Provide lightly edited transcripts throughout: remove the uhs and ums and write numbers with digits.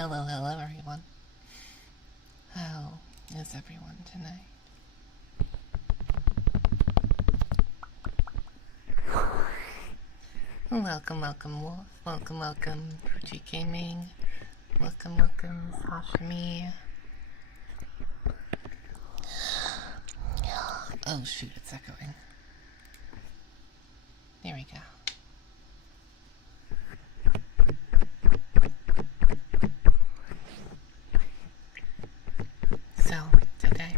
Hello everyone. How is everyone tonight? Welcome, Wolf. Welcome, Pucci Gaming. Welcome, Sashimi. Oh shoot, it's echoing. There we go. So, today,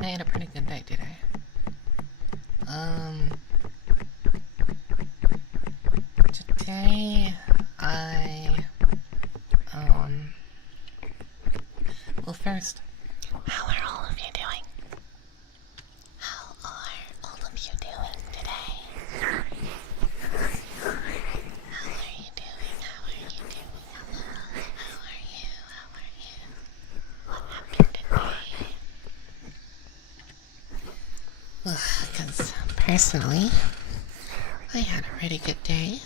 I had a pretty good day today. Today, well first, how are all of you doing? How are all of you doing today? How are you doing? How are you doing? Hello? How are you? How are you? What happened today? Because personally, I had a pretty good day.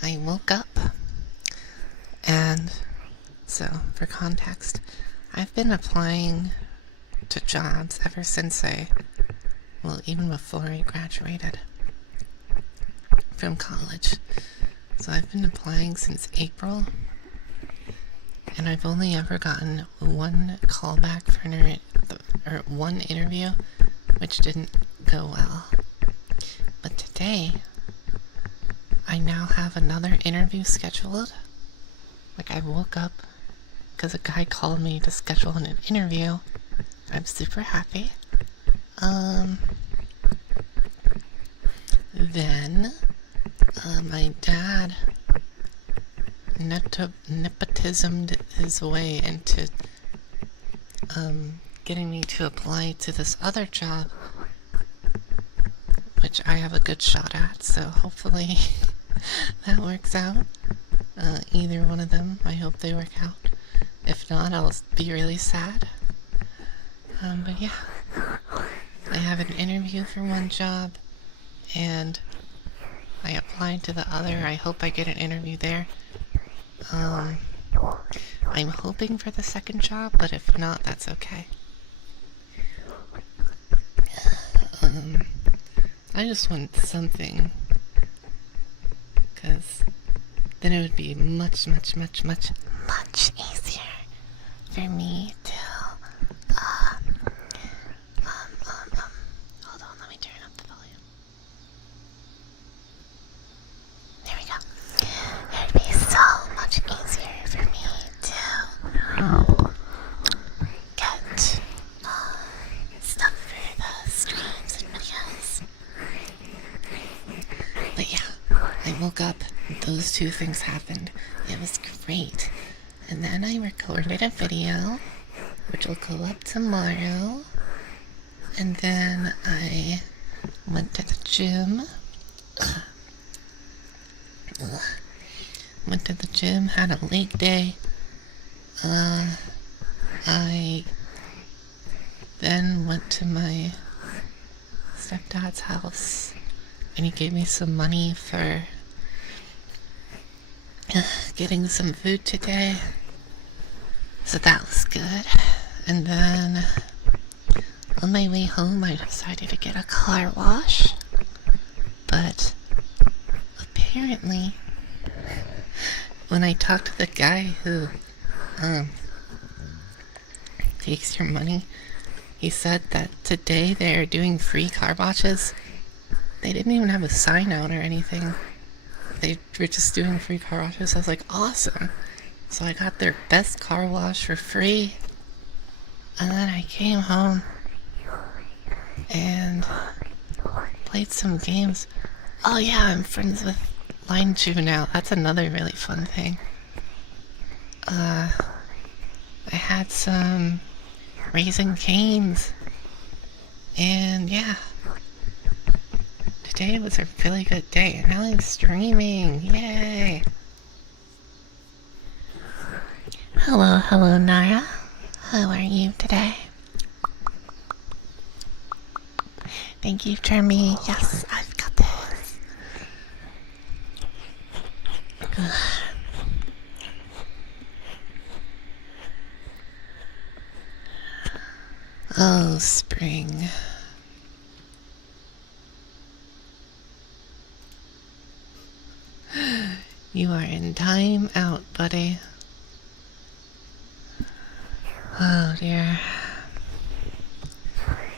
I woke up, and so for context, I've been applying to jobs ever since even before I graduated from college. So I've been applying since April, and I've only ever gotten one callback for one interview, which didn't go well. But today, I now have another interview scheduled. Like, I woke up because a guy called me to schedule an interview. I'm super happy. Then, my dad nepotismed his way into getting me to apply to this other job, which I have a good shot at, so hopefully that works out. Either one of them, I hope they work out. If not, I'll be really sad. But yeah, I have an interview for one job, and I applied to the other. I hope I get an interview there. I'm hoping for the second job, but if not, that's okay. I just want something, because then it would be much easier for me to, hold on, let me turn up the volume. There we go. It would be so much easier for me to get stuff for the streams and videos. But yeah, I woke up, those two things happened. It was great. And then I recorded a video, which will go up tomorrow. And then I went to the gym. Had a leg day. I then went to my stepdad's house, and he gave me some money for getting some food today. So that was good. And then on my way home, I decided to get a car wash. But apparently, when I talked to the guy who takes your money, he said that today they're doing free car washes. They didn't even have a sign out or anything. They were just doing free car washes. I was like, awesome. So I got their best car wash for free. And then I came home and played some games. Oh yeah, I'm friends with Line 2 now. That's another really fun thing. I had some Raising Cane's. And yeah. Today was a really good day, and now I'm streaming. Yay! Hello, Nara. How are you today? Thank you, Jeremy. Yes, I've got this. Oh, spring. You are in time out, buddy. Oh dear.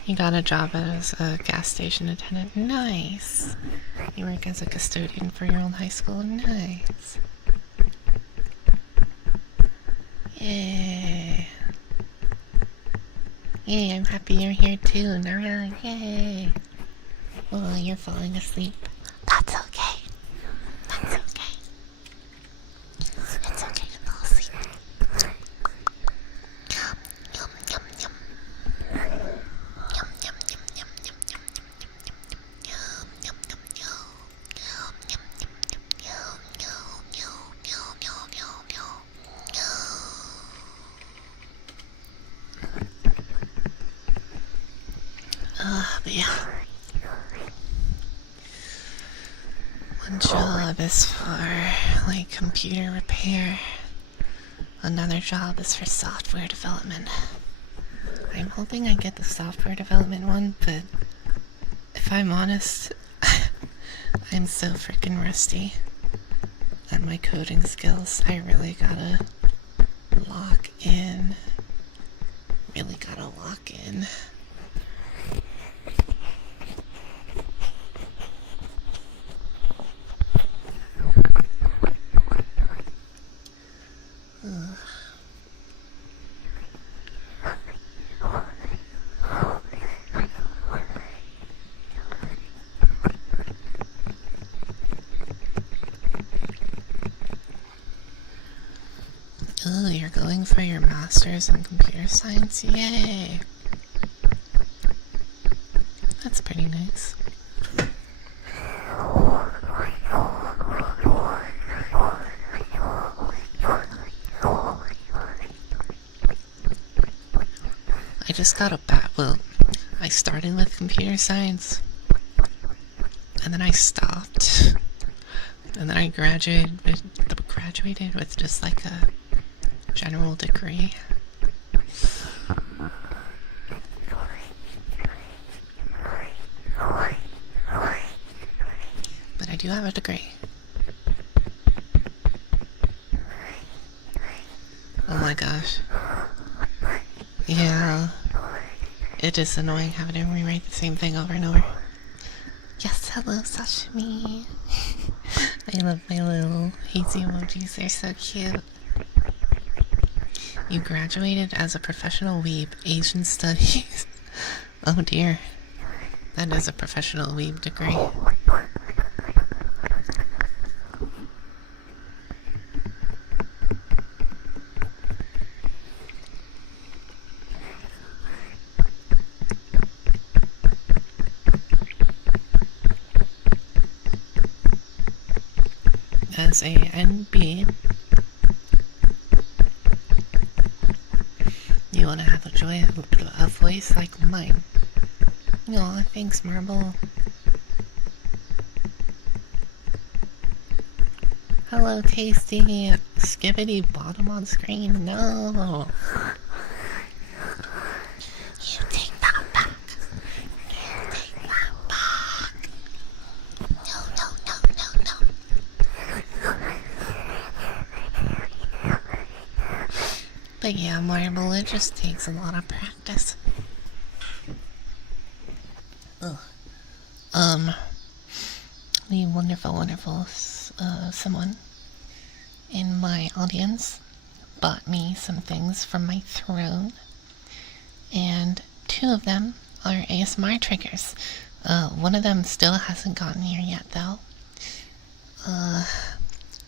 You got a job as a gas station attendant. Nice. You work as a custodian for your own high school. Nice. Yay. Yay, I'm happy you're here too. Nara, yay. Oh, you're falling asleep. That's okay. That's okay. It's okay to fall asleep. Yum, yum, yum, yum. Yum, yum, yum, yum, yum, yum, yum, yum, yum, yum, yum, yum, yum, yum, yum. But yeah. One job is for, like, computer repair. Another job is for software development. I'm hoping I get the software development one, but if I'm honest, I'm so freaking rusty at my coding skills. I really gotta lock in. Really gotta lock in. Oh, you're going for your master's in computer science? Yay! That's pretty nice. I just got a well, I started with computer science, and then I stopped, and then I graduated with just like a general degree. But I do have a degree. Oh my gosh. Yeah. It is annoying having to rewrite the same thing over and over. Yes, hello, sashimi. I love my little hazy emojis, they're so cute. You graduated as a professional weeb, Asian studies. Oh dear. That is a professional weeb degree. As a NB, you want to have a voice like mine. Aw, thanks, Marble. Hello, Tasty. Skibbity bottom on screen. No. You take that back. You take that back. No, no, no, no, no. But yeah, Marble, it just takes a lot of practice. Ugh. The wonderful, wonderful someone in my audience bought me some things from my throne, and 2 of them are ASMR triggers. One of them still hasn't gotten here yet, though.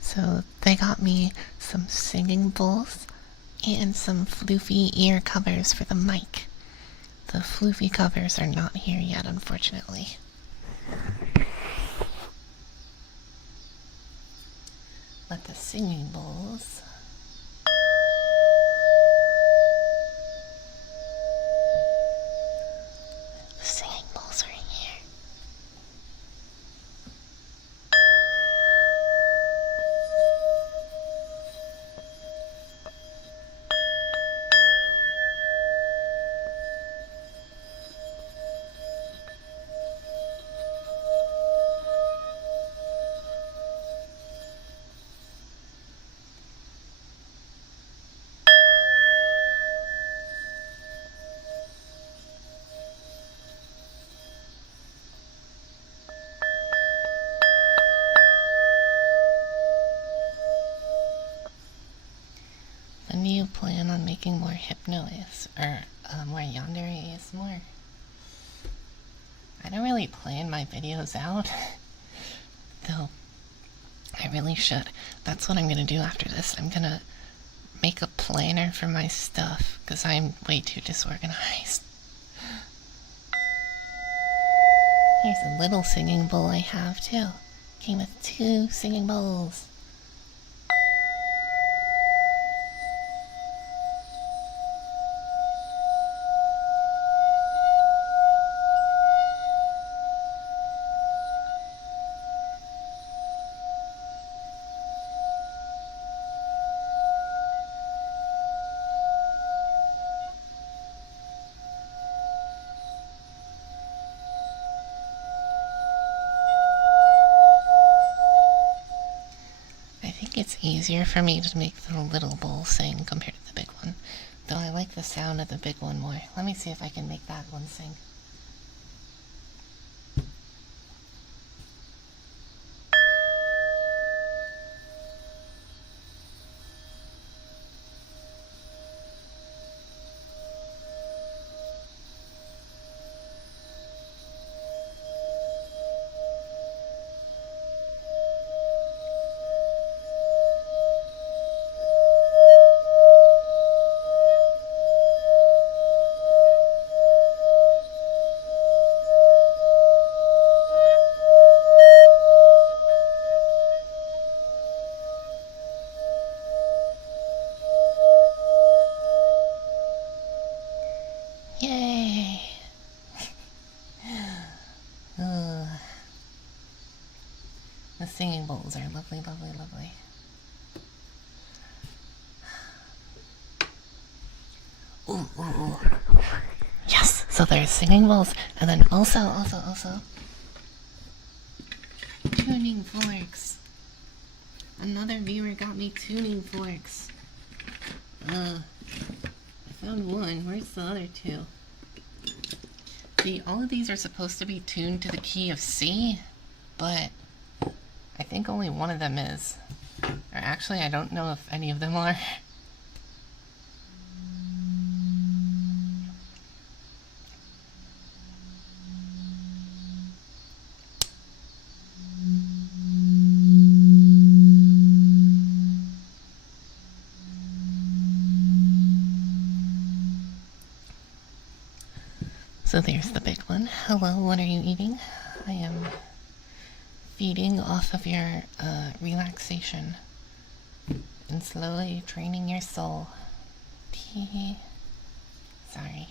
So they got me some singing bowls and some floofy ear covers for the mic. The floofy covers are not here yet, unfortunately. But the singing bowls... The singing bowls are in here. making more hypnoise or more yandere ASMR. I don't really plan my videos out, though I really should. That's what I'm gonna do after this. I'm gonna make a planner for my stuff because I'm way too disorganized. Here's a little singing bowl I have too. Came with 2 singing bowls. It's easier for me to make the little bowl sing compared to the big one, though I like the sound of the big one more. Let me see if I can make that one sing. Yay! The singing bowls are lovely, lovely, lovely. Ooh, ooh, ooh. Yes! So there's singing bowls, and then also tuning forks. Another viewer got me tuning forks. I found one. Where's the other 2? See, all of these are supposed to be tuned to the key of C, but I think only one of them is. Or actually, I don't know if any of them are. So there's the big one. Hello, what are you eating? I am feeding off of your relaxation and slowly training your soul. Tee. Sorry.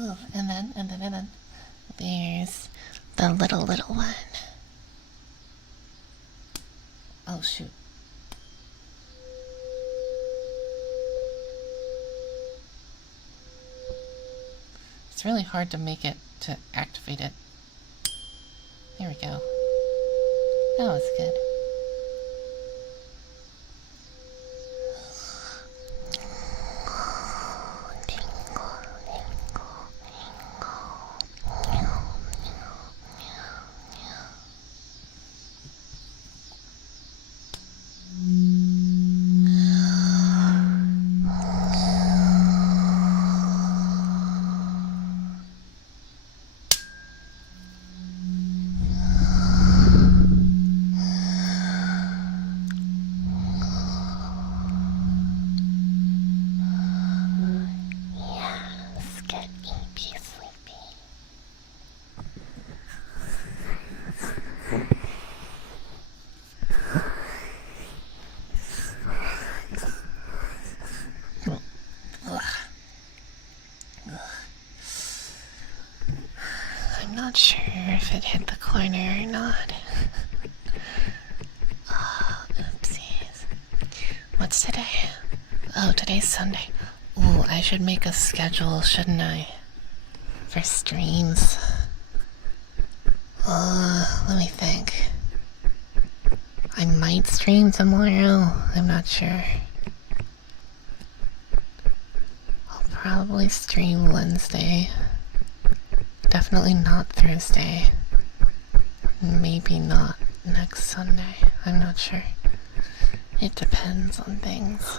Oh, and then there's the little one. Oh shoot. It's really hard to make it, to activate it. There we go. That was good. not sure if it hit the corner or not. Oh, oopsies. What's today? Oh, today's Sunday. Ooh, I should make a schedule, shouldn't I? For streams. Let me think. I might stream tomorrow. I'm not sure. I'll probably stream Wednesday. Definitely not Thursday. Maybe not next Sunday. I'm not sure. It depends on things.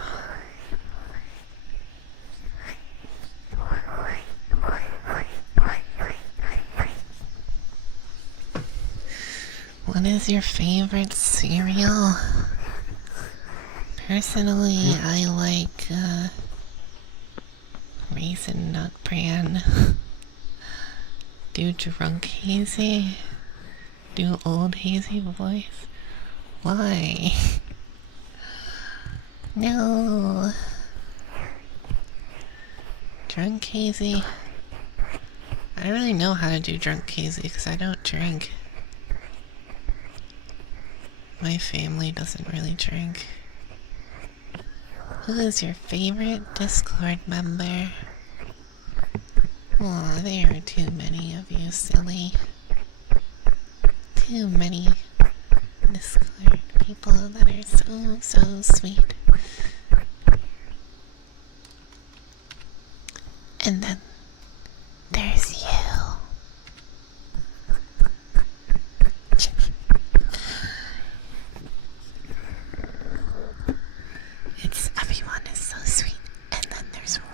What is your favorite cereal? Personally, I like Raisin Nut Bran. Do drunk Hazy? Do old Hazy voice? Why? No. Drunk Hazy? I don't really know how to do drunk Hazy because I don't drink. My family doesn't really drink. Who is your favorite Discord member? Aw, there are too many of you, silly. Too many Discord people that are so sweet. And then there's you. Everyone is so sweet. And then there's Roy.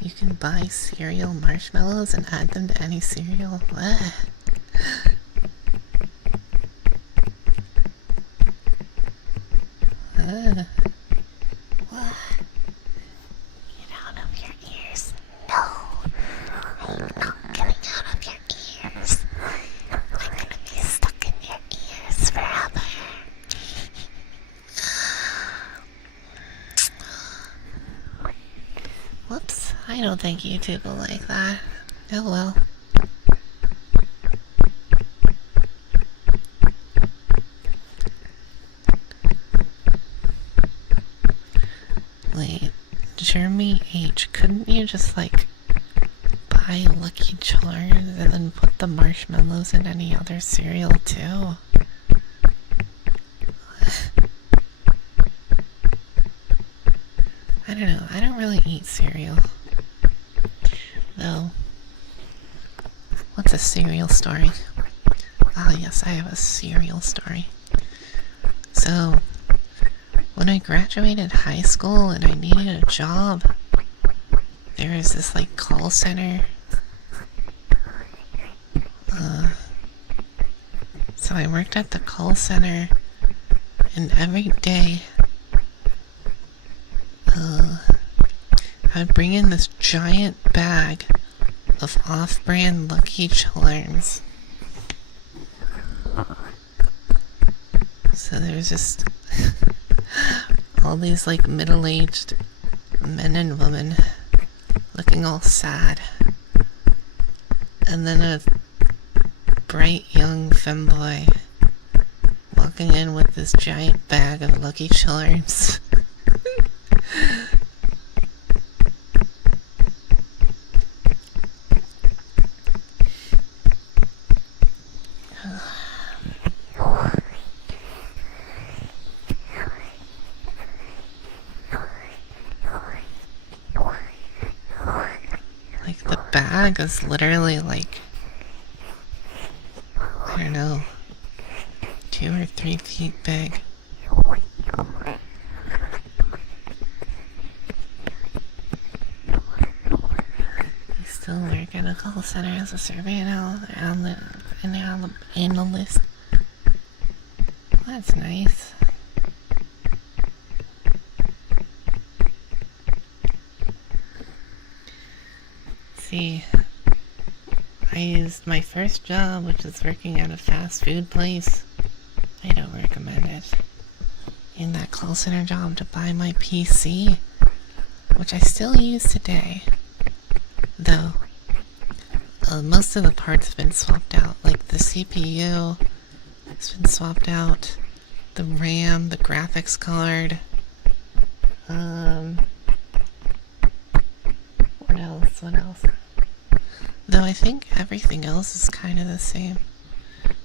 You can buy cereal marshmallows and add them to any cereal. What? What? Get out of your ears. No. I'm not getting out of your ears. I'm gonna be stuck in your ears forever. Whoops, I don't think YouTube will like that. Oh well. Wait, Jeremy H, couldn't you just like buy Lucky Charms and then put the marshmallows in any other cereal too? I don't know, I don't really eat cereal. Though, what's a cereal story? Ah, yes, I have a cereal story. So, when I graduated high school and I needed a job, there was this like call center. So I worked at the call center, and every day I would bring in this giant bag of off-brand Lucky Charms. So there was just all these like middle-aged men and women looking all sad, and then a bright young femboy walking in with this giant bag of Lucky Charms. Like the bag is literally like, I don't know, 2 or 3 feet big. I still work at a call center as a survey analyst. That's nice. See, I used my first job, which is working at a fast food place. I don't recommend it. in that call center job to buy my PC, which I still use today. Though, most of the parts have been swapped out. Like the CPU has been swapped out, the RAM, the graphics card. What else? Though I think everything else is kind of the same.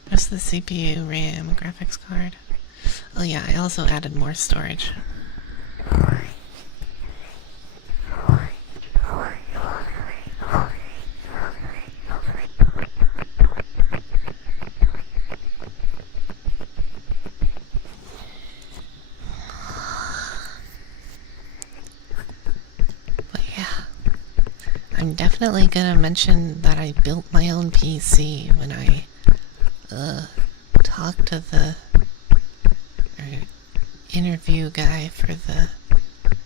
Just the CPU, RAM, graphics card. Oh yeah, I also added more storage. But yeah, I'm definitely gonna mention that I built my own PC when I talk to the interview guy for the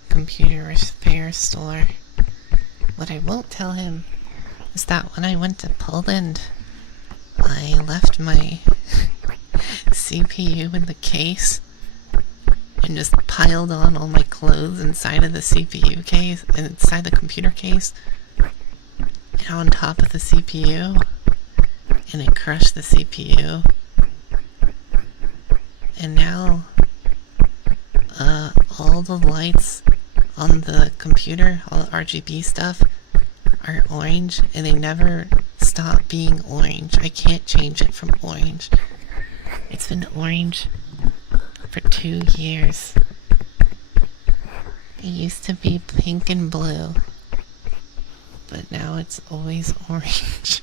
computer repair store. What I won't tell him is that when I went to Poland, I left my CPU in the case and just piled on all my clothes inside of the CPU case, inside the computer case, and on top of the CPU, and it crushed the CPU. And now, all the lights on the computer, all the RGB stuff, are orange, and they never stop being orange. I can't change it from orange. It's been orange for 2 years. It used to be pink and blue, but now it's always orange.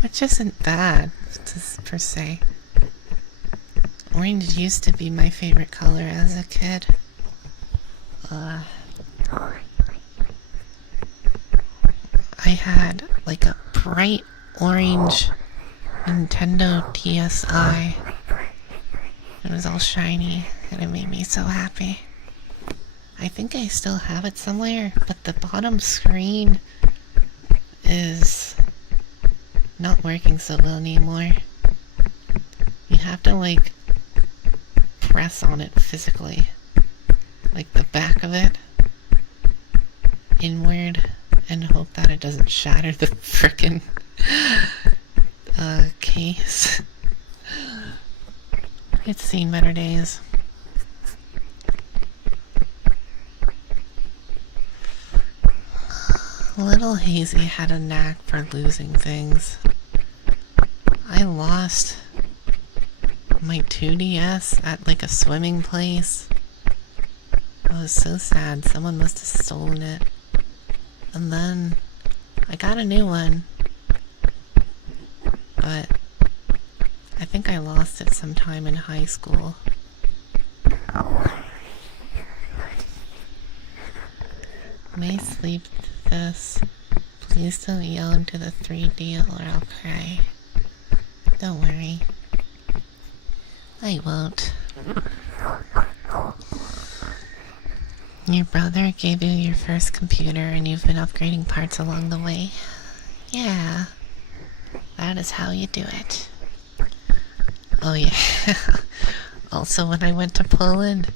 Which isn't bad, per se. Orange used to be my favorite color as a kid. I had like a bright orange Nintendo TSI. It was all shiny and it made me so happy. I think I still have it somewhere, but the bottom screen is not working so well anymore. You have to like press on it physically, like the back of it inward, and hope that it doesn't shatter the frickin' case. It's seen better days. Little Hazy had a knack for losing things. I lost my 2DS at like a swimming place. I was so sad. Someone must have stolen it. And then I got a new one, but I think I lost it sometime in high school. May sleep this. Please don't yell into the 3D or I'll cry. Don't worry. I won't. Your brother gave you your first computer and you've been upgrading parts along the way. Yeah. That is how you do it. Oh yeah. Also, when I went to Poland,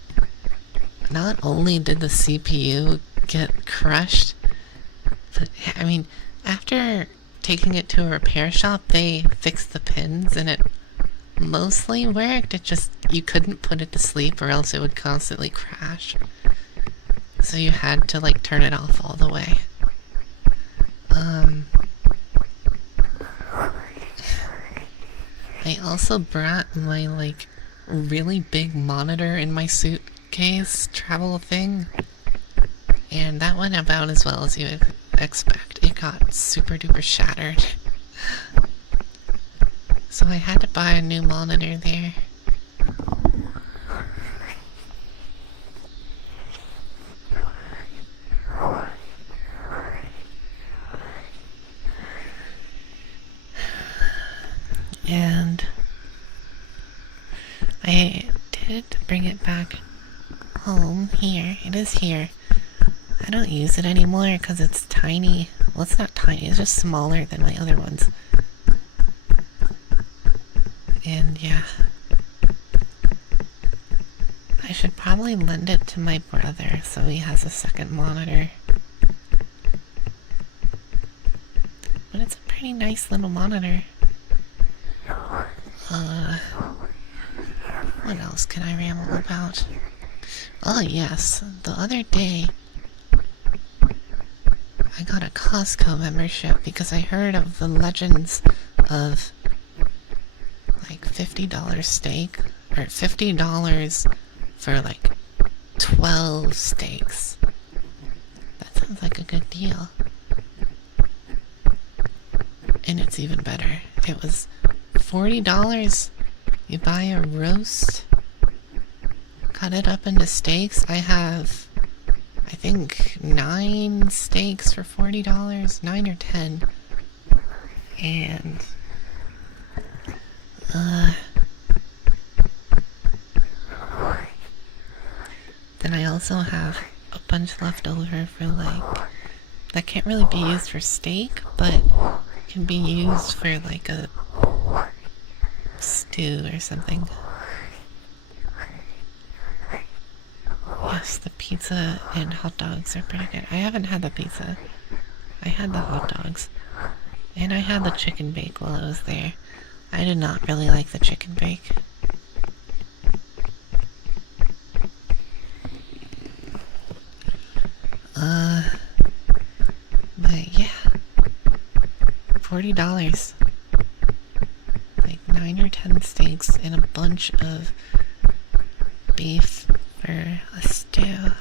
not only did the CPU get crushed, but I mean, after taking it to a repair shop, they fixed the pins and it mostly worked. It just, you couldn't put it to sleep or else it would constantly crash. So you had to like turn it off all the way. I also brought my like really big monitor in my suitcase travel thing, and that went about as well as you would expect. It got super duper shattered. So I had to buy a new monitor there. And I did bring it back home here. It is here. I don't use it anymore because it's tiny. Well, it's not tiny, it's just smaller than my other ones. And yeah. I should probably lend it to my brother so he has a second monitor. But it's a pretty nice little monitor. What else can I ramble about? Oh yes, the other day I got a Costco membership because I heard of the legends of like $50 steak, or $50 for like 12 steaks. That sounds like a good deal. And it's even better. It was $40. You buy a roast, cut it up into steaks. I have, I think, 9 steaks for $40, 9 or 10. And then I also have a bunch left over for like, that can't really be used for steak, but can be used for like a stew or something. Yes, the pizza and hot dogs are pretty good. I haven't had the pizza. I had the hot dogs. And I had the chicken bake while I was there. I did not really like the chicken bake. But yeah. $40. Like 9 or 10 steaks and a bunch of beef for a stew.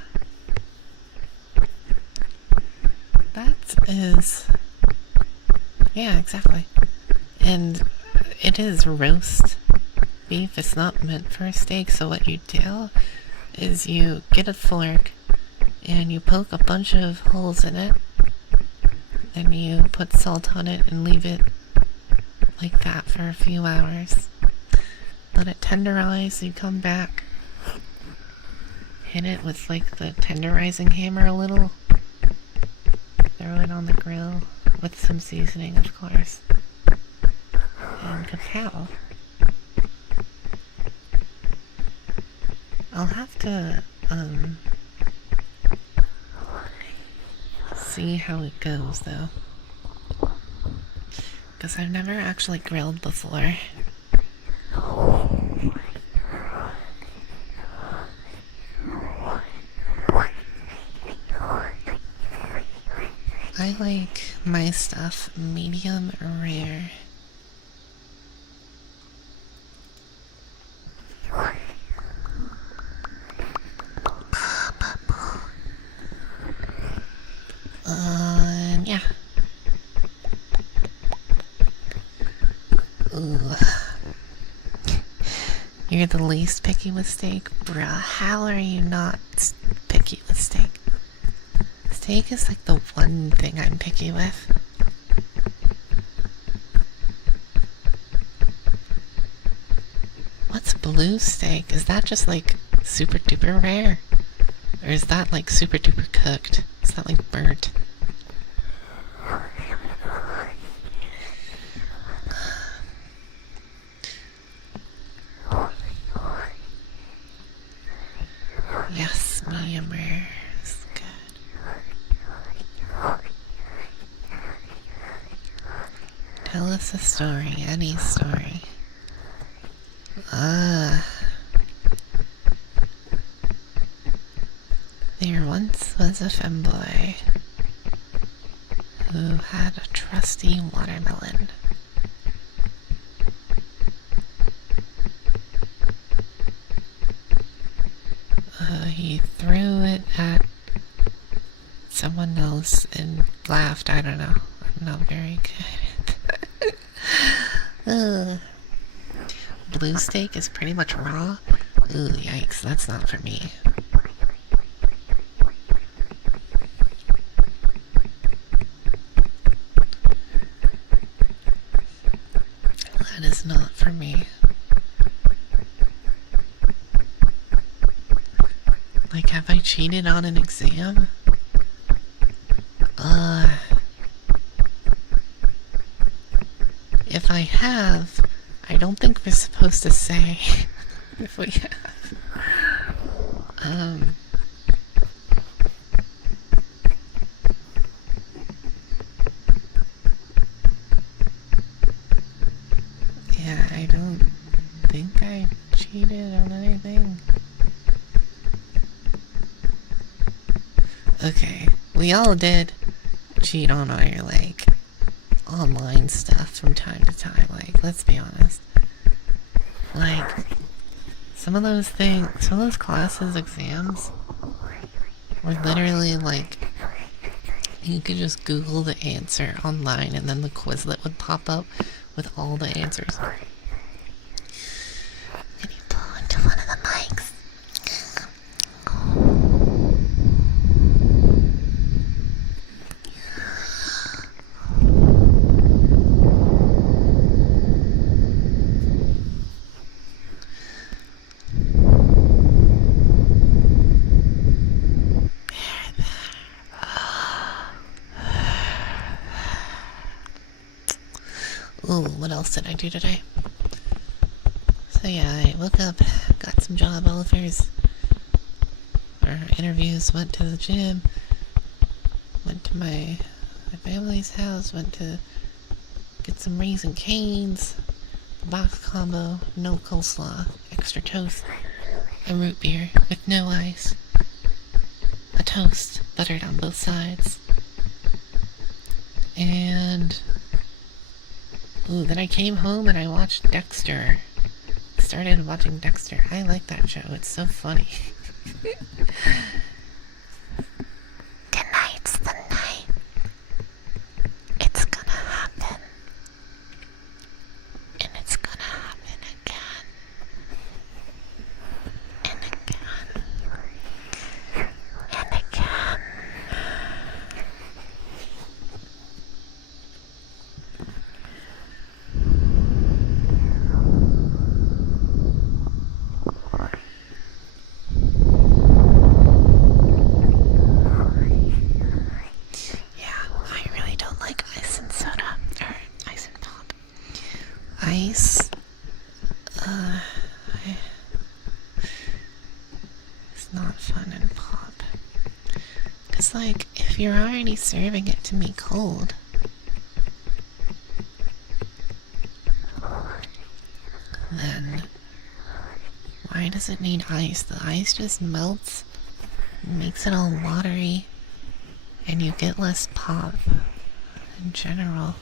That is... yeah, exactly. And it is roast beef. It's not meant for a steak, so what you do is you get a fork and you poke a bunch of holes in it. Then you put salt on it and leave it like that for a few hours. Let it tenderize. You come back, hit it with like the tenderizing hammer a little, throw it on the grill with some seasoning, of course, and kapow. I'll have to see how it goes though, because I've never actually grilled before. I like my stuff medium rare. Yeah. Ooh. You're the least picky with steak? Bruh, how are you not picky with steak? Steak is like the one thing I'm picky with. What's blue steak? Is that just like super duper rare? Or is that like super duper cooked? Is that like burnt? Yes, medium rare is good. Tell us a story, any story. There once was a femboy who had a trusty watermelon. He threw it at someone else and laughed. I don't know. I'm not very good. Blue steak is pretty much raw. Ooh, yikes, that's not for me. That is not for me. Like, have I cheated on an exam? If I have, I don't think we're supposed to say if we have. Um, yeah, I don't think I cheated on anything. Okay, we all did cheat on our, like, online stuff from time to time. Like, let's be honest. Like, some of those classes, exams, were literally like, you could just Google the answer online and then the Quizlet would pop up with all the answers. Can you blow into one of the mics? Ooh, what else did I do today? So yeah, I woke up, got some job offers, or interviews, went to the gym, went to my family's house, went to get some Raisin Canes, box combo, no coleslaw, extra toast, a root beer with no ice, a toast buttered on both sides, and then I came home and I watched Dexter. Started watching Dexter. I like that show. It's so funny. Tonight's the night. It's gonna happen. And it's gonna happen again. And again. And again. Ice. It's not fun in pop. Cause like, if you're already serving it to me cold, then why does it need ice? The ice just melts, makes it all watery, and you get less pop in general.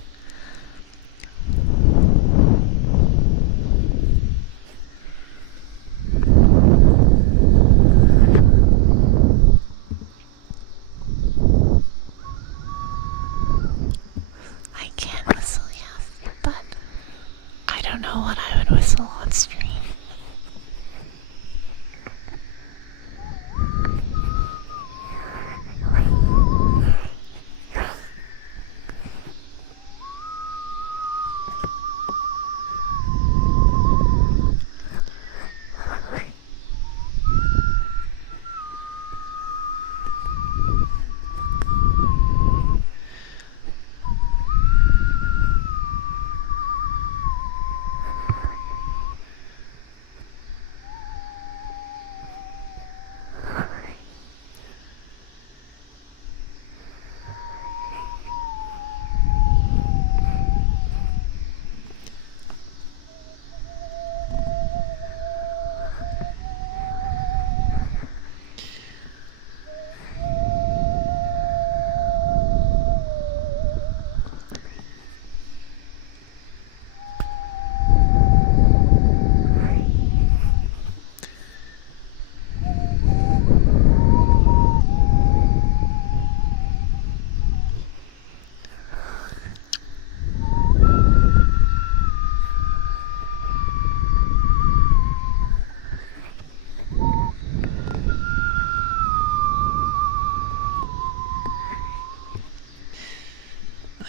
On stream.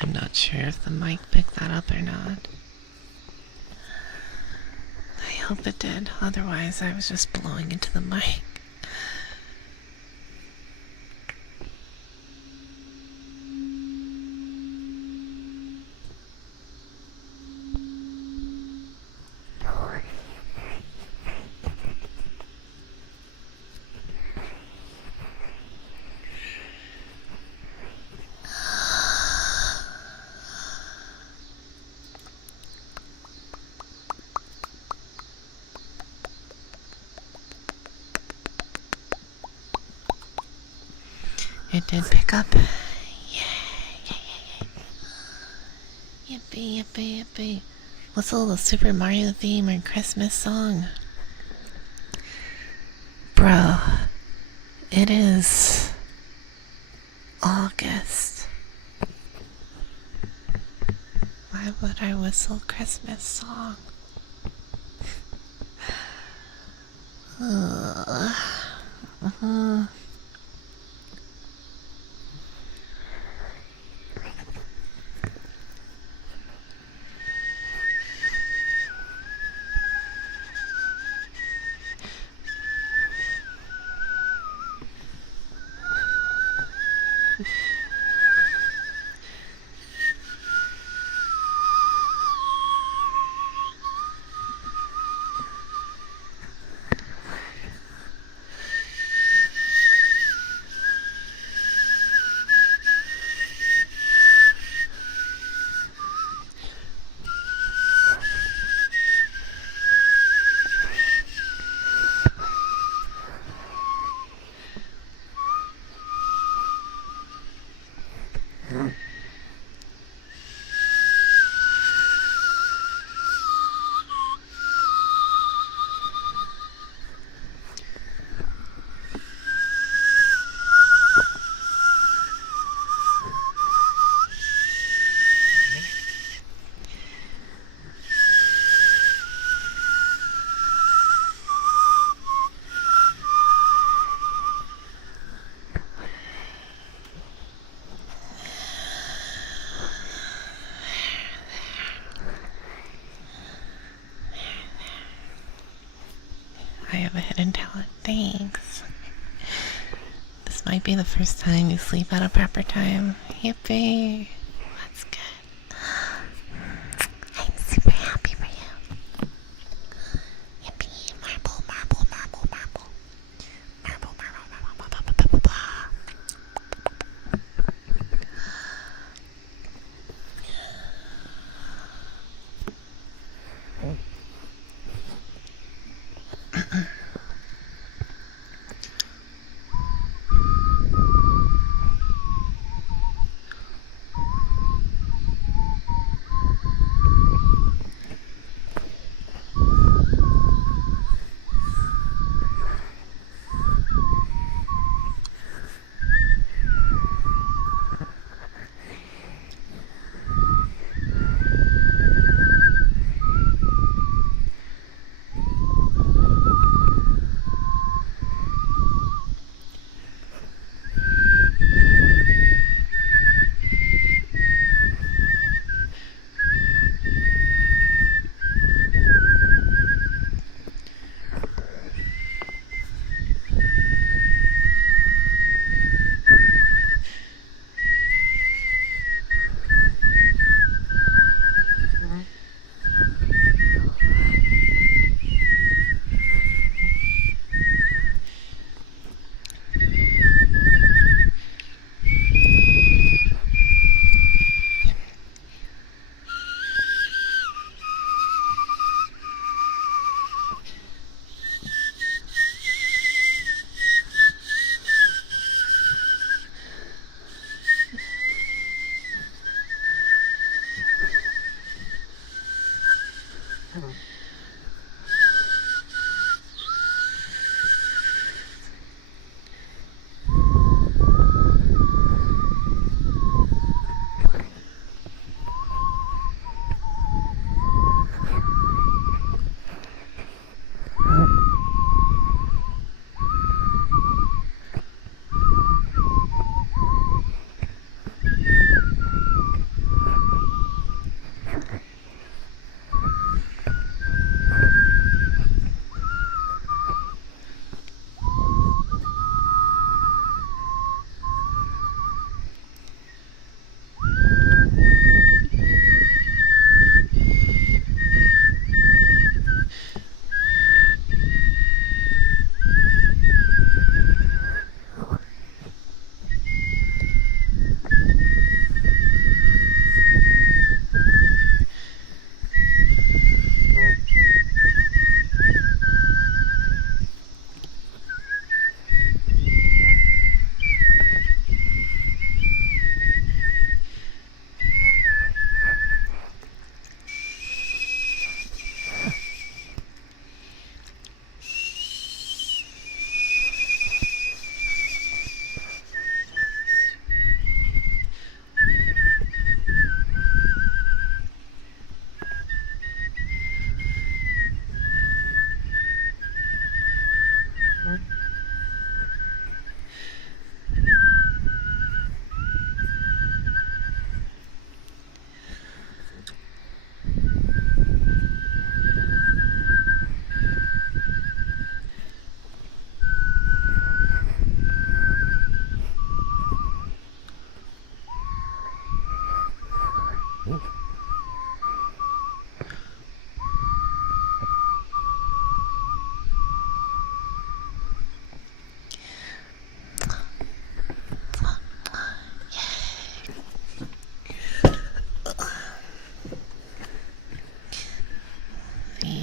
I'm not sure if the mic picked that up or not. I hope it did, otherwise I was just blowing into the mic. It did pick up. Yay. Yippee, yippee, yippee. What's a little Super Mario theme or Christmas song? Bro, it is August. Why would I whistle Christmas song? I have a hidden talent. Thanks. This might be the first time you sleep at a proper time. Yippee. That's good. I'm super happy for you. Yippee. Marble, marble, marble, marble. Marble, marble, marble, marble, marble, marble. The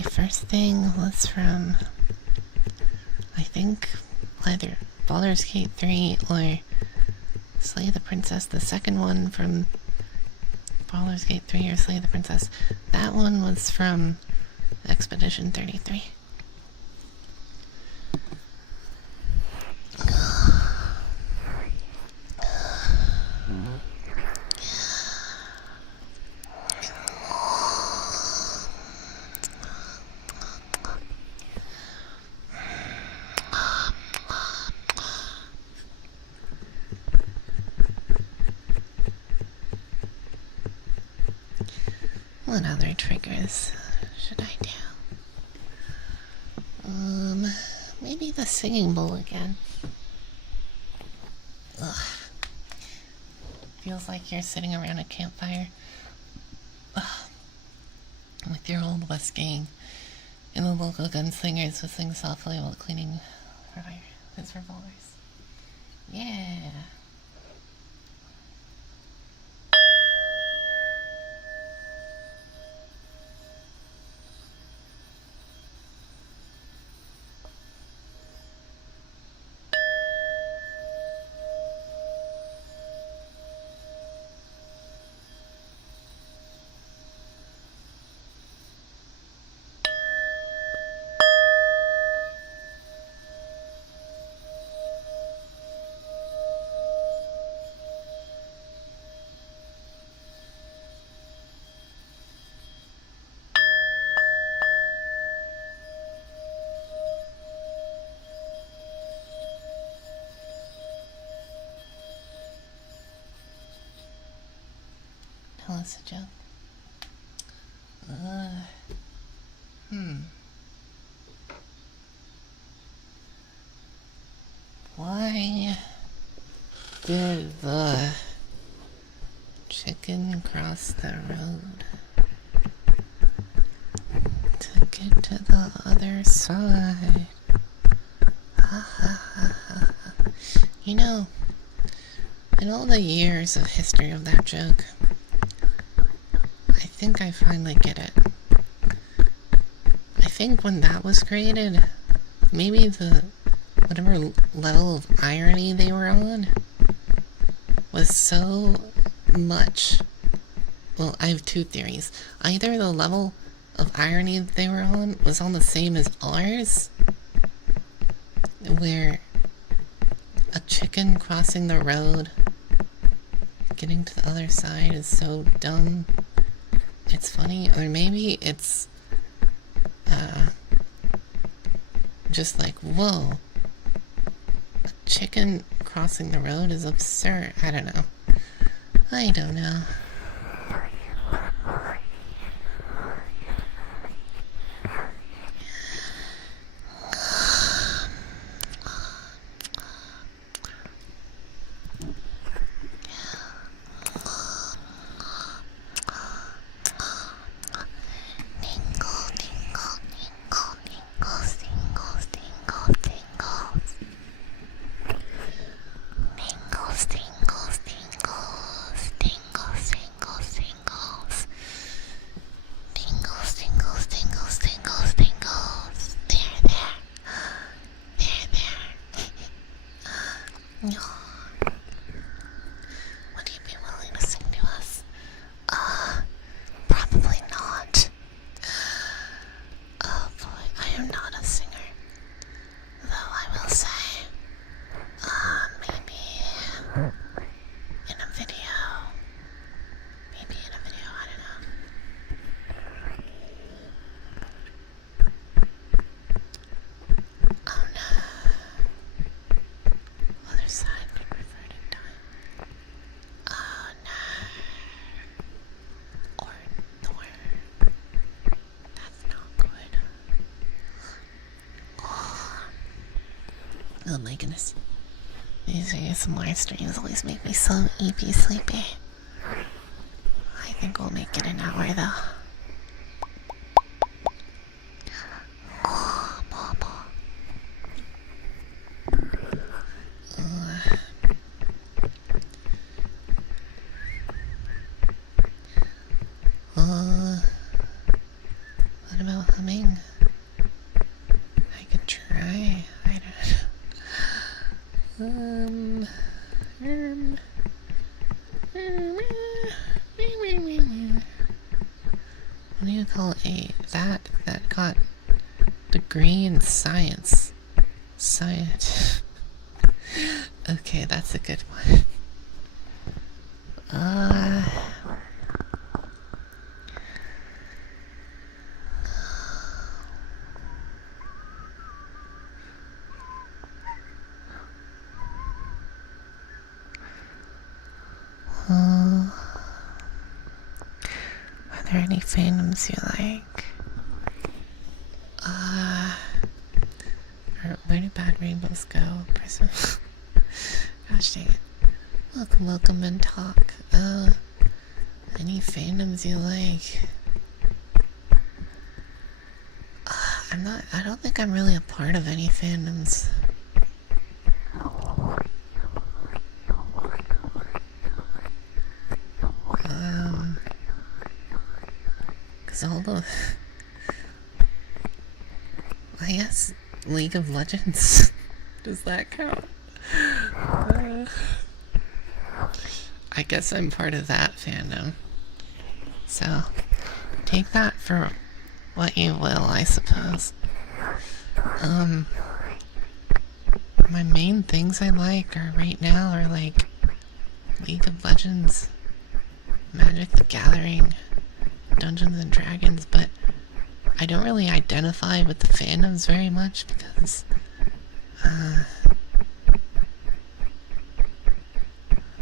first thing was from, I think, either Baldur's Gate 3 or Slay the Princess. The second one from Baldur's Gate 3 or Slay the Princess. That one was from Expedition 33. What other triggers should I do? Maybe the singing bowl again. Ugh. Feels like you're sitting around a campfire. Ugh. With your old West gang and the local gunslingers whistling softly while cleaning his revolvers. Yeah. Tell us a joke. Why did the chicken cross the road to get to the other side? You know, in all the years of history of that joke, I think I finally get it. I think when that was created, maybe the whatever level of irony they were on was so much. Well, I have two theories. Either the level of irony they were on was on the same as ours, where a chicken crossing the road, getting to the other side is so dumb it's funny, or maybe it's just like, whoa, a chicken crossing the road is absurd. I don't know. I don't know. Would you be willing to sing to us? Probably not. Oh boy, I am not a singer. Though I will say, maybe in a video. Maybe in a video, I don't know. Oh no. Other side could refer to time. Oh no. Or Thor. That's not good. Oh my goodness. These ASMR streams always make me so sleepy. I think we'll make it an hour though. What about humming? I could try. I don't. What do you call that got degree in science? Science. Okay, that's a good one. Are there any fandoms you like? Where do bad rainbows go? Gosh dang it. Welcome and talk. Any fandoms you like? I don't think I'm really a part of any fandoms. Although, I guess League of Legends, does that count? I guess I'm part of that fandom. So, take that for what you will, I suppose. My main things I like right now are like League of Legends, Magic the Gathering, Dungeons and Dragons, but I don't really identify with the fandoms very much because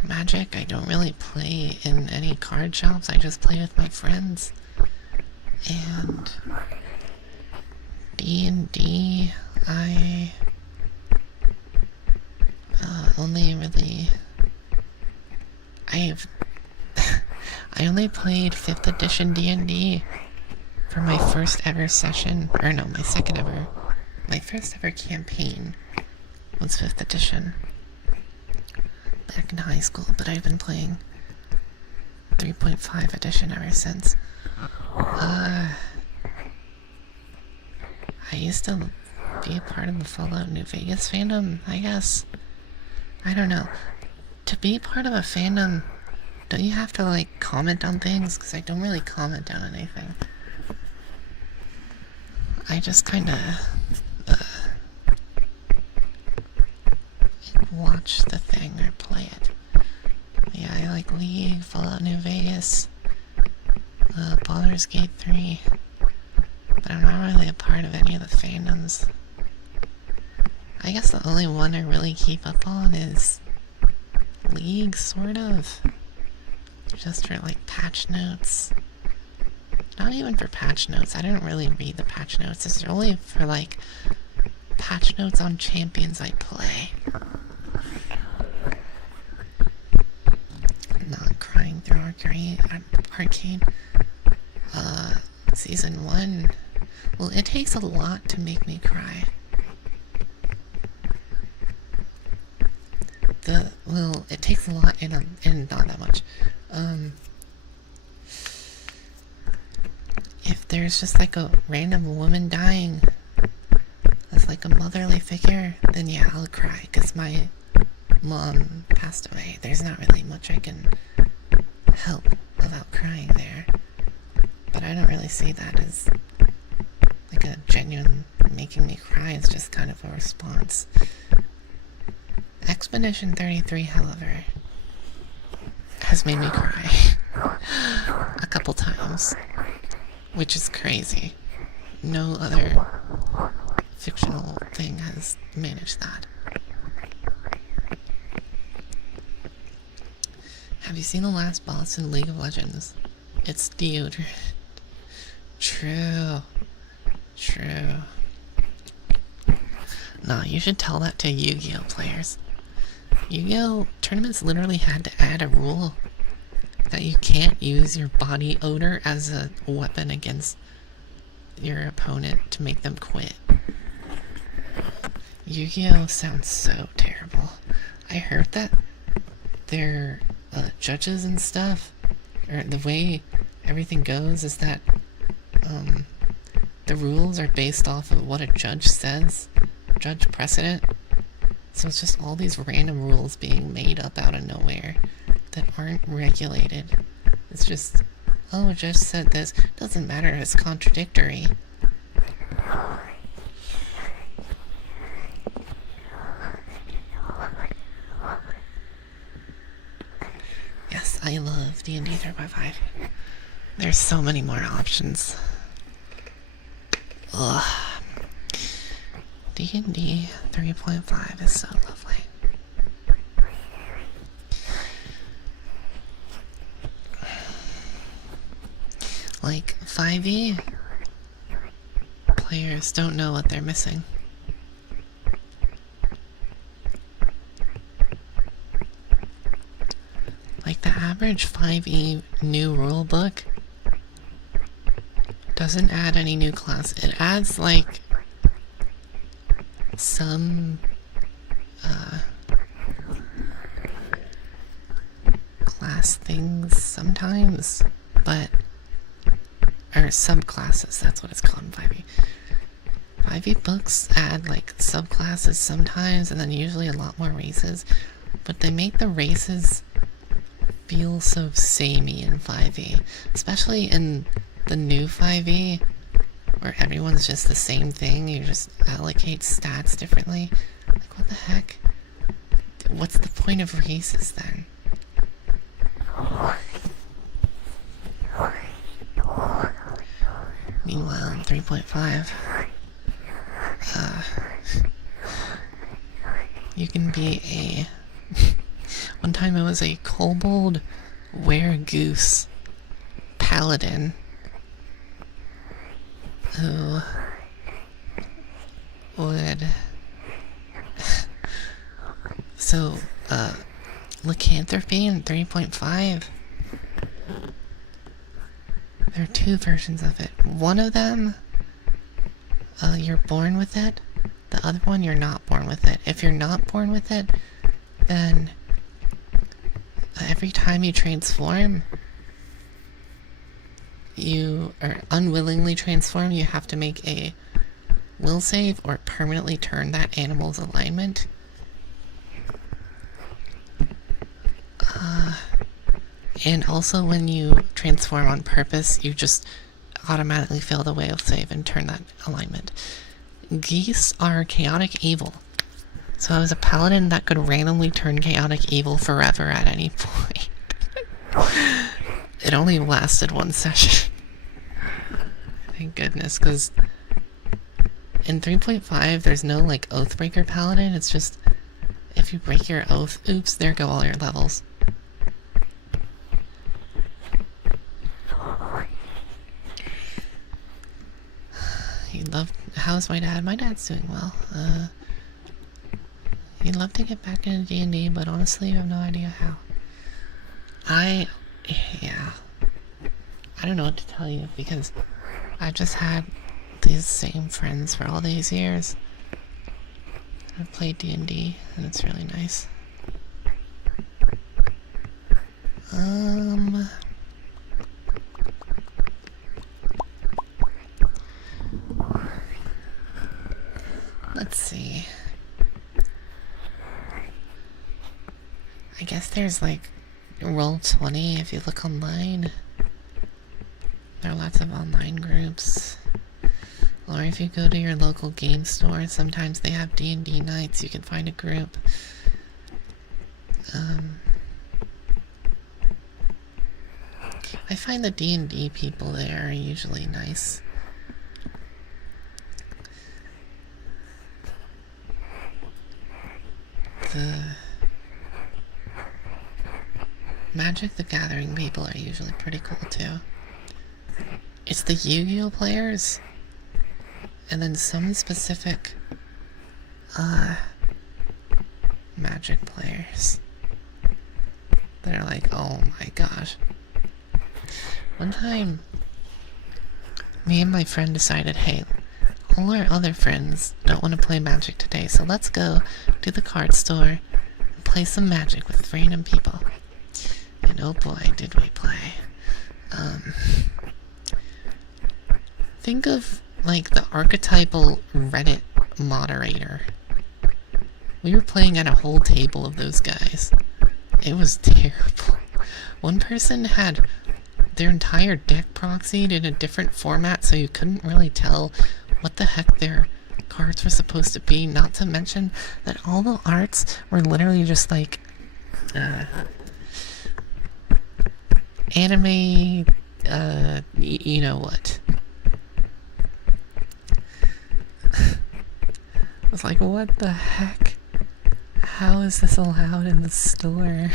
Magic I don't really play in any card shops. I just play with my friends. And D&D I only really I only played 5th edition D&D for my first ever session, or no, my first ever campaign was 5th edition back in high school, but I've been playing 3.5 edition ever since. I used to be a part of the Fallout New Vegas fandom, I guess. I don't know. To be part of a fandom, don't you have to, like, comment on things? Because I don't really comment on anything. I just kind of watch the thing or play it. Yeah, I like League, Fallout New Vegas, Baldur's Gate 3, but I'm not really a part of any of the fandoms. I guess the only one I really keep up on is League, sort of. Just for, like, patch notes. Not even for patch notes. I didn't really read the patch notes. It's only for, like, patch notes on champions I play. Not crying through Arcane. Season 1. Well, it takes a lot to make me cry. It takes a lot and not that much. If there's just like a random woman dying as like a motherly figure, then yeah, I'll cry because my mom passed away. There's not really much I can help without crying there. But I don't really see that as like a genuine making me cry. It's just kind of a response. Expedition 33, however, has made me cry a couple times, which is crazy. No other fictional thing has managed that. Have you seen the last boss in League of Legends? It's deodorant. True. Nah, you should tell that to Yu-Gi-Oh players. Yu-Gi-Oh tournaments literally had to add a rule that you can't use your body odor as a weapon against your opponent to make them quit. Yu-Gi-Oh! Sounds so terrible. I heard that their judges and stuff, or the way everything goes, is that the rules are based off of what a judge says, judge precedent. So it's just all these random rules being made up out of nowhere that aren't regulated. It's just, oh, a judge said this. Doesn't matter if it's contradictory. Yes, I love D&D 3.5. There's so many more options. Ugh. D&D 3.5 is so lovely. Like, 5e players don't know what they're missing. Like, the average 5e new rulebook doesn't add any new class. It adds, like, some class things sometimes, but or subclasses, that's what it's called in 5e. 5e books add like subclasses sometimes, and then usually a lot more races, but they make the races feel so samey in 5e, especially in the new 5e, where everyone's just the same thing. You just allocate stats differently. Like, what the heck? What's the point of races then? Meanwhile, in 3.5, you can be a... One time I was a kobold were-goose paladin who would... So, lycanthropy in 3.5, there are two versions of it. One of them, you're born with it. The other one, you're not born with it. If you're not born with it, then every time you transform, you unwillingly transform, you have to make a will save or permanently turn that animal's alignment. And also when you transform on purpose, you just automatically fail the will save and turn that alignment. Geese are chaotic evil. So I was a paladin that could randomly turn chaotic evil forever at any point. It only lasted one session. Thank goodness, because in 3.5 there's no like Oathbreaker paladin. It's just, if you break your oath, oops, there go all your levels. How's my dad? My dad's doing well. He'd love to get back into D&D, but honestly, I have no idea how. I don't know what to tell you, because I've just had these same friends for all these years. I've played D&D, and it's really nice. Let's see. I guess there's like Roll20 if you look online. There are lots of online groups. Or if you go to your local game store, sometimes they have D&D nights. You can find a group. I find the D&D people there are usually nice. The Magic the Gathering people are usually pretty cool too. It's the Yu-Gi-Oh players and then some specific Magic players that are like, oh my gosh, One time, me and my friend decided, hey, all our other friends don't want to play Magic today, so let's go to the card store and play some Magic with random people. And oh boy, did we play. Think of, like, the archetypal Reddit moderator. We were playing at a whole table of those guys. It was terrible. One person had their entire deck proxied in a different format, so you couldn't really tell what the heck their cards were supposed to be, not to mention that all the arts were literally just like anime, you know what. I was like, what the heck? How is this allowed in the store?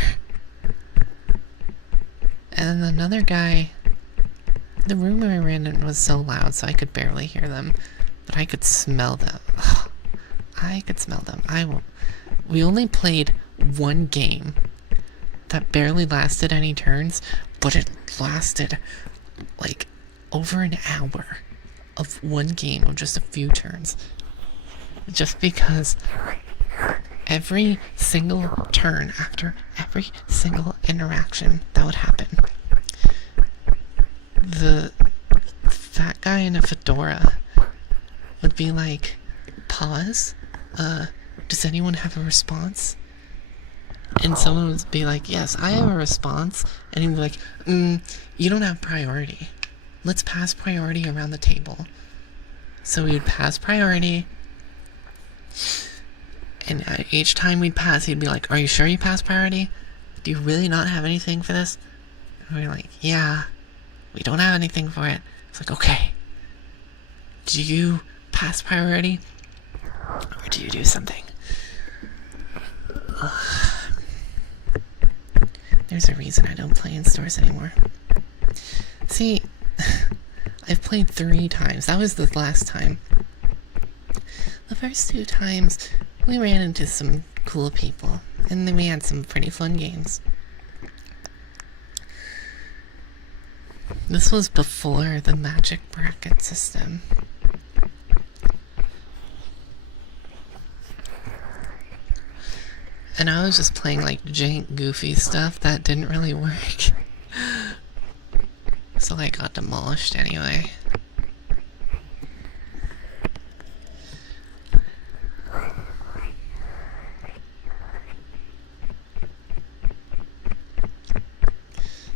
And then another guy, the room we were in was so loud so I could barely hear them, but I could smell them. Ugh, I could smell them. We only played one game that barely lasted any turns, but it lasted like over an hour of one game of just a few turns. Just because every single turn after every single interaction that would happen, the fat guy in a fedora would be like, pause, does anyone have a response? And someone would be like, yes, I have a response. And he'd be like, you don't have priority. Let's pass priority around the table. So we would pass priority, and each time we'd pass, he'd be like, are you sure you passed priority? Do you really not have anything for this? And we were like, yeah, we don't have anything for it. It's like, okay, do you pass priority? Or do you do something? Ugh. There's a reason I don't play in stores anymore. See, I've played 3 times. That was the last time. The first 2 times, we ran into some cool people, and then we had some pretty fun games. This was before the Magic bracket system. And I was just playing like jank, goofy stuff that didn't really work. So I got demolished anyway.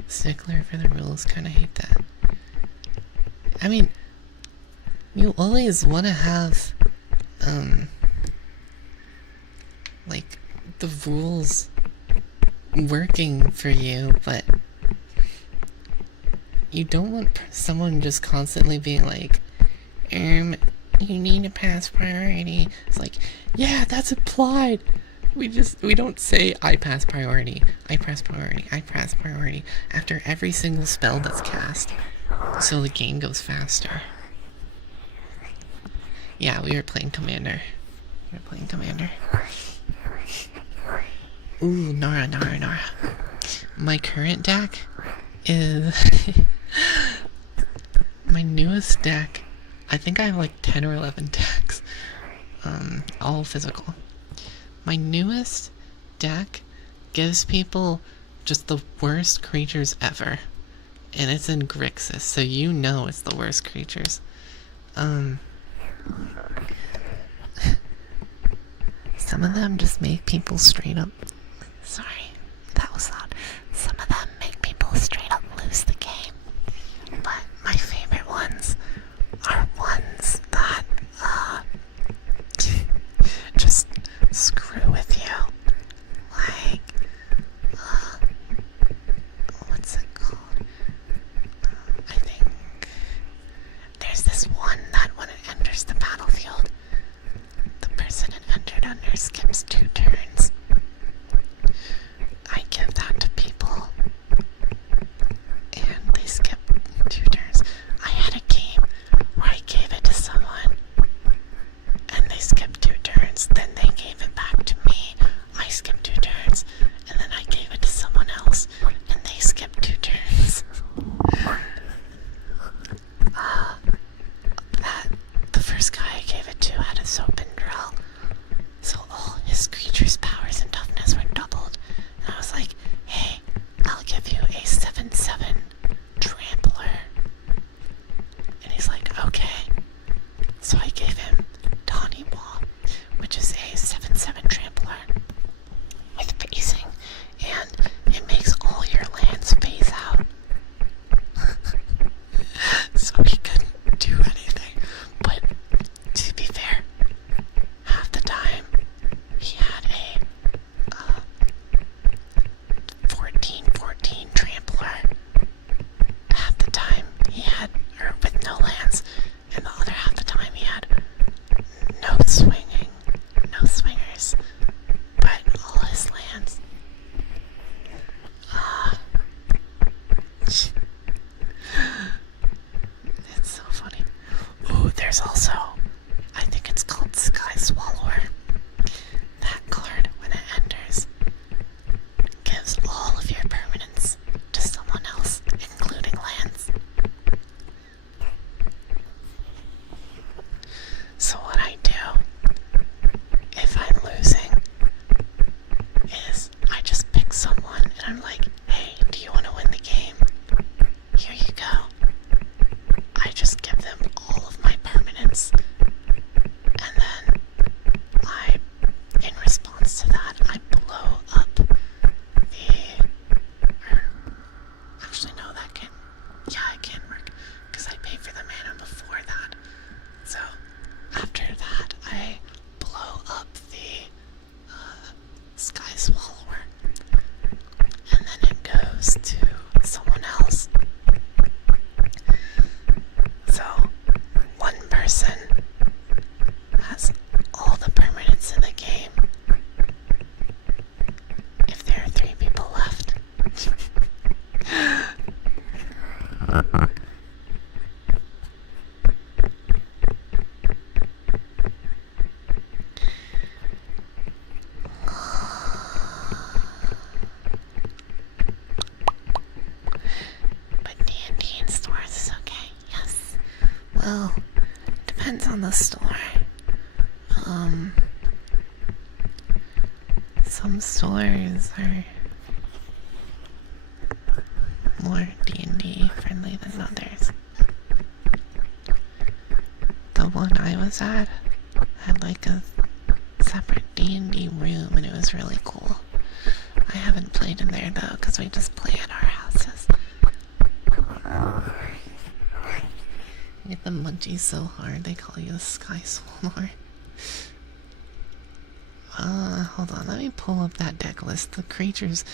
Stickler for the rules, kinda hate that. I mean, you always want to have, like, the rules working for you, but you don't want someone just constantly being like, you need to pass priority. It's like, yeah, that's applied. We don't say, I pass priority, I pass priority, I pass priority after every single spell that's cast, so the game goes faster. Yeah, we were playing Commander. Ooh, Nora. My current deck is... my newest deck, I think I have like 10 or 11 decks, all physical. My newest deck gives people just the worst creatures ever, and it's in Grixis, so you know it's the worst creatures. Some of them just make people straight up... Sorry, that was loud. Some of them make people straight up lose the game. But my favorite ones are ones that, just screw with you. Like, what's it called? I think there's this one that when it enters the battlefield, the person it entered under skips 2 turns. I give that to people there's also, I think it's called Sky Swallower. That card, when it enters, gives all of your permanents to someone else, including lands. So what I do, if I'm losing, is I just pick someone and I'm like, hey, do you want to win the game? Here you go. I just give them all of my permanents, and then in response to that, I blow up the, actually no, it can work, because I pay for the mana before that. So, after that, I blow up the Sky Swallower, and then it goes to someone else. So, one person has all the permanents in the game. If there are 3 people left. But D&D in stores is okay, yes. Well, depends on the store. Some stores are more D&D friendly than others. The one I was at had like a separate D&D room, and it was really cool. I haven't played in there though, because we just play at our houses. You get the munchies so hard they call you a Sky Swallower. Hold on, let me pull up that deck list. The creatures,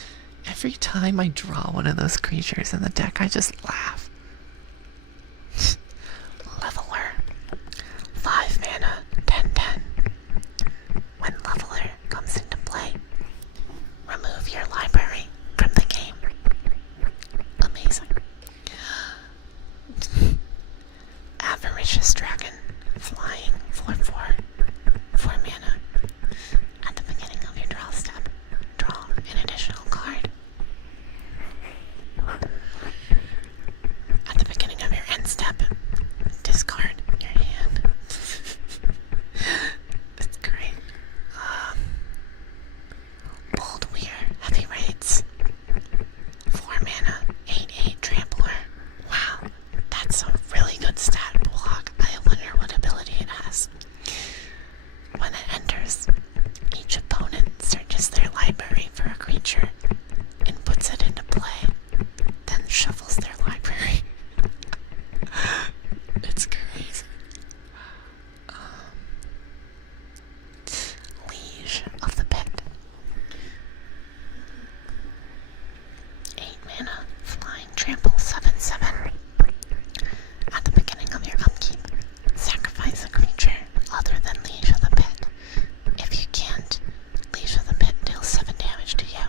every time I draw one of those creatures in the deck, I just laugh. Leveler. 5 mana, 10/10. When Leveler comes into play, remove your library from the game. Amazing. Avaricious Dragon. Flying. 4/4. 4 mana. At the beginning of your draw step, draw an additional card. At the beginning of your end step, discard your hand. That's great. Bold Weir, Heavy Raids. 4 mana, 8/8 Trampler. Wow, that's a really good stat block. I wonder what ability it has. When it enters, each opponent searches their library for a creature and puts it into play, then shuffles their library. It's crazy. Liege of the Pit. 8 mana, flying, trample, 7/7. At the beginning of your upkeep, sacrifice a creature other than Liege of the Pit. If you can't, Liege of the Pit deals 7 damage to you.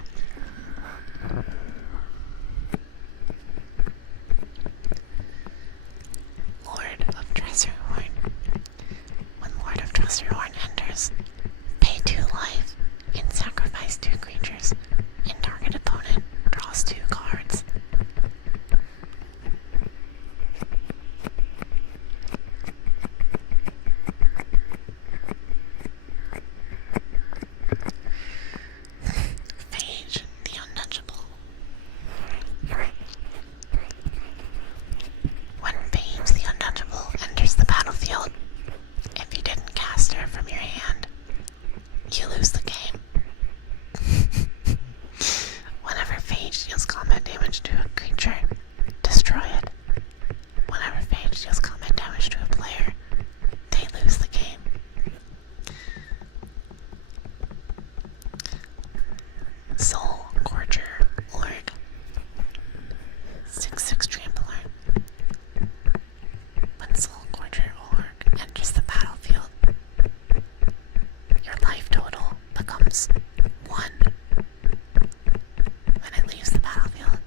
Lord of Dresserhorn. When Lord of Dresserhorn enters, pay 2 life and sacrifice 2 creatures, and target opponent draws 2 cards. Phage, the Untouchable. When Phage, the Untouchable, enters the battlefield, if you didn't cast her from your hand, you lose the game. Whenever Phage deals combat damage to a creature, destroy it. Whenever Phage deals combat damage to a player, they lose the game. Soul Gorger Org. 6/6 Trampler. When Soul Gorger Org enters the battlefield, your life total becomes 1. When it leaves the battlefield,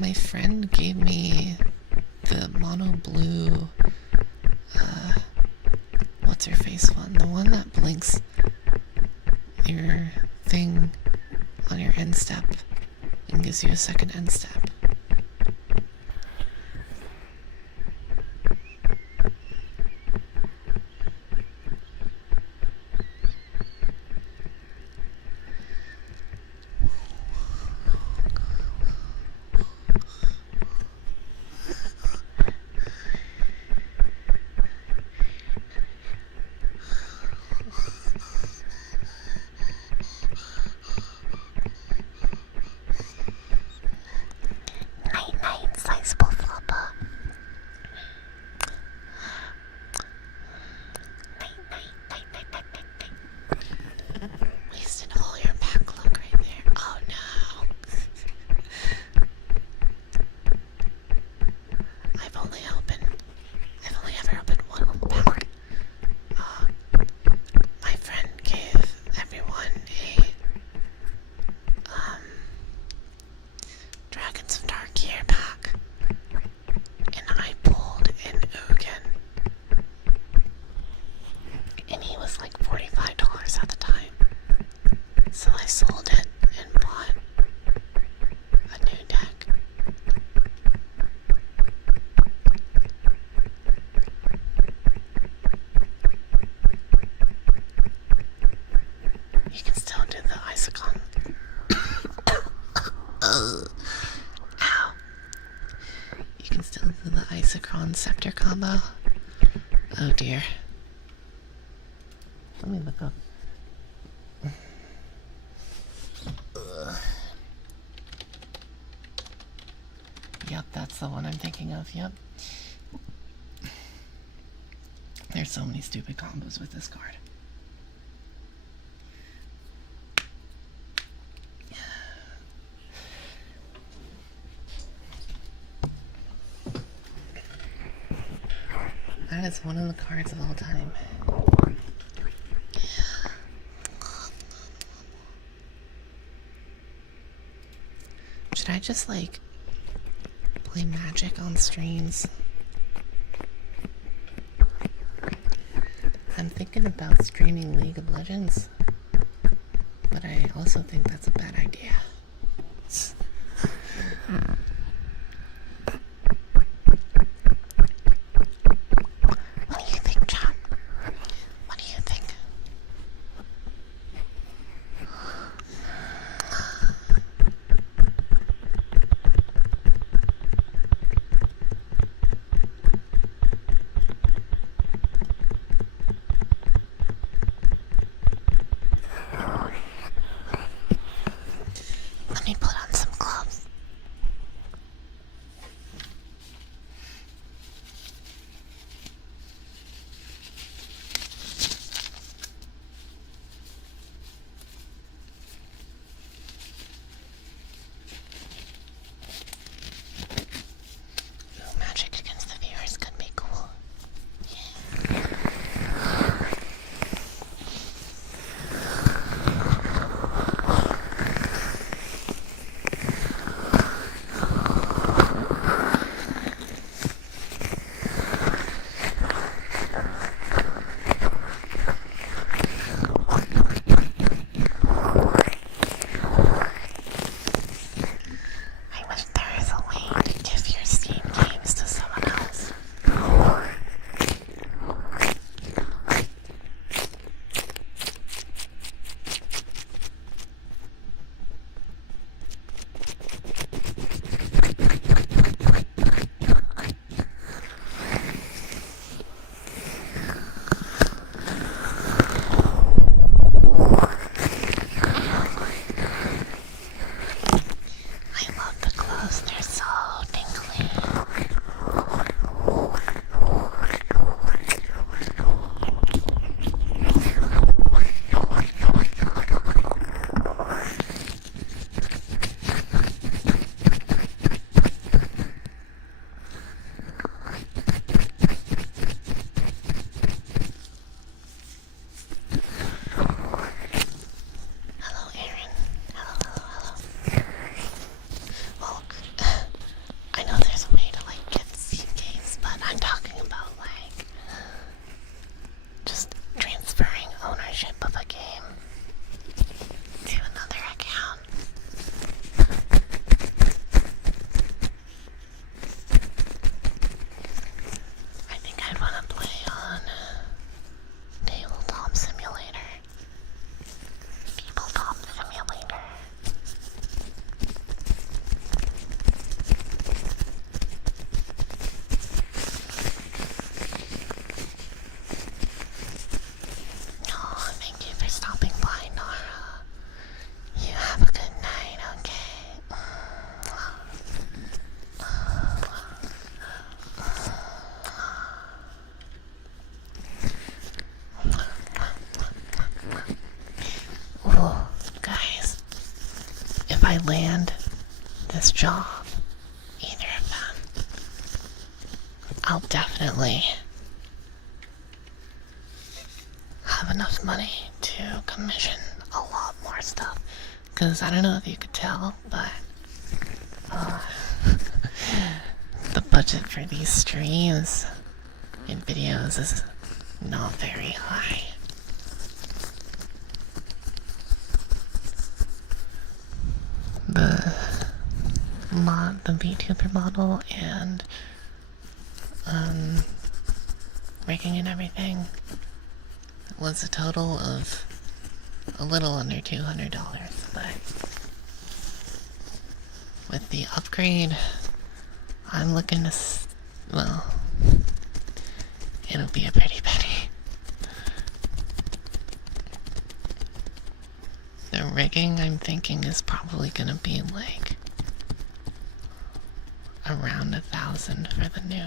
My friend gave me the mono blue, what's her face one? The one that blinks your thing on your end step and gives you a second end step. Scepter combo. Oh dear. Let me look up. Yep, that's the one I'm thinking of. Yep. There's so many stupid combos with this card. That is one of the cards of all time. Should I just like play Magic on streams? I'm thinking about streaming League of Legends, but I also think that's a bad idea. Let me put on some gloves. I land this job, either of them, I'll definitely have enough money to commission a lot more stuff. Because I don't know if you could tell, but the budget for these streams and videos is not very high. The VTuber model and rigging and everything was a total of a little under $200, but with the upgrade, I'm looking to, well, it'll be a pretty penny. The rigging, I'm thinking, is probably gonna be like around 1,000 for the new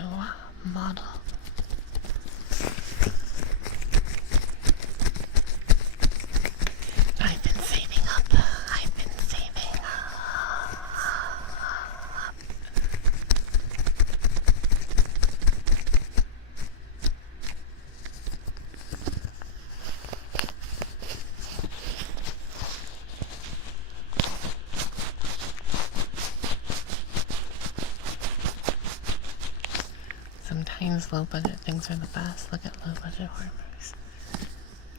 model. I've been saving up. Sometimes low budget things are the best. Look at low budget horror movies.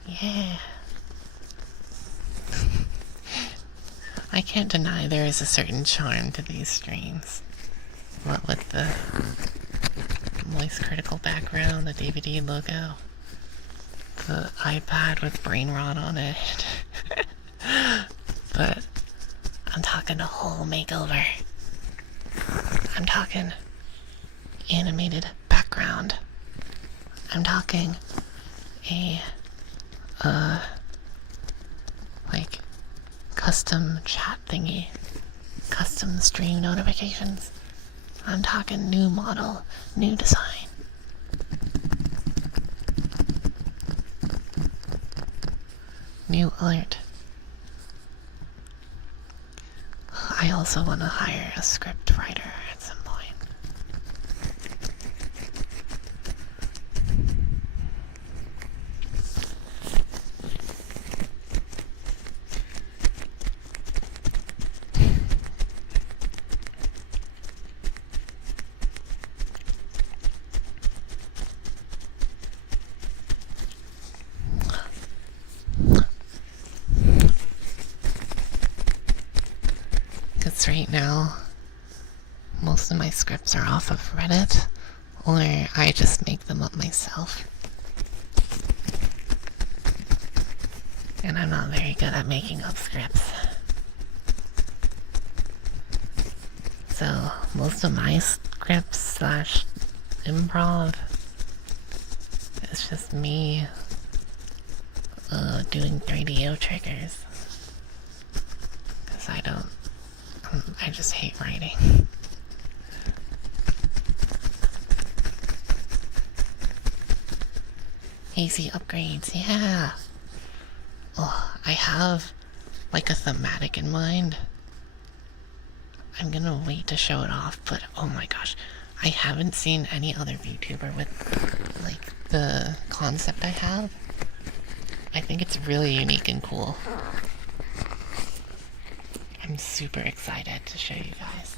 Yeah. I can't deny there is a certain charm to these streams. What with the moist critical background, the DVD logo, the iPad with brain rot on it. But I'm talking a whole makeover. I'm talking animated background. I'm talking a like custom chat thingy, custom stream notifications. I'm talking new model, new design. New art. I also want to hire a script writer at some point. Right now, most of my scripts are off of Reddit, or I just make them up myself. And I'm not very good at making up scripts. So, most of my scripts slash improv is just me doing 3DO triggers. Because I just hate writing. Hazy upgrades, yeah. Oh, I have like a thematic in mind. I'm gonna wait to show it off, but oh my gosh, I haven't seen any other VTuber with like the concept I have. I think it's really unique and cool. I'm super excited to show you guys.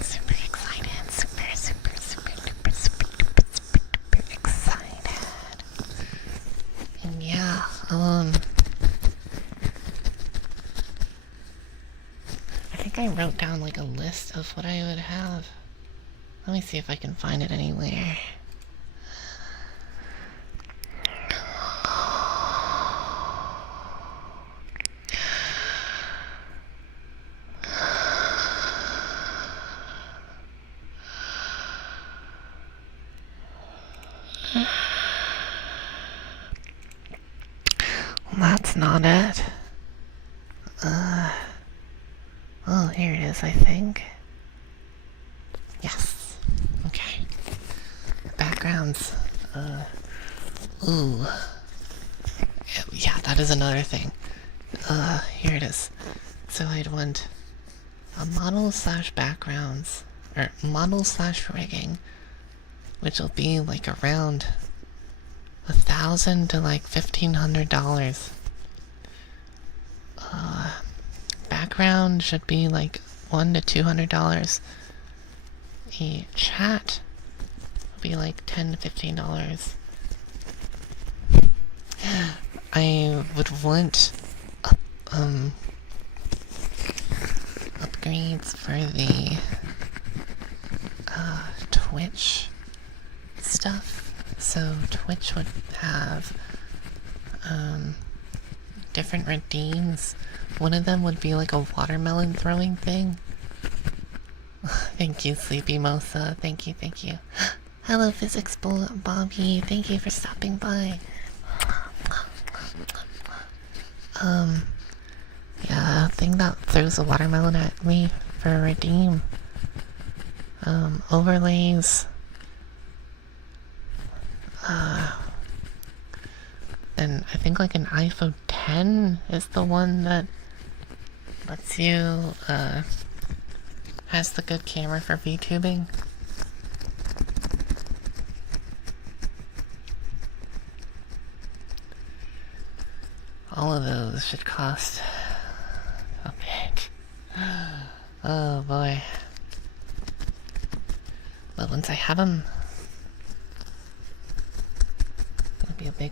Super excited. Super excited. And yeah, I think I wrote down like a list of what I would have. Let me see if I can find it anywhere. That's not it. Oh, here it is, I think. Yes. Okay. Backgrounds. Ooh. Yeah, that is another thing. Here it is. So I'd want a model slash backgrounds, or model slash rigging, which will be like around $1,000 to like $1,500. Background should be like $100 to $200. A chat will be like $10 to $15. I would want upgrades for the Twitch stuff. So Twitch would have different redeems. One of them would be like a watermelon throwing thing. Thank you, Sleepy Mosa. Thank you, thank you. Hello, Physics Bobby. Thank you for stopping by. Yeah, thing that throws a watermelon at me for a redeem. Overlays. And I think like an iPhone 10 is the one that lets you, has the good camera for VTubing. All of those should cost a bit. Oh boy. But once I have them, it'll be a big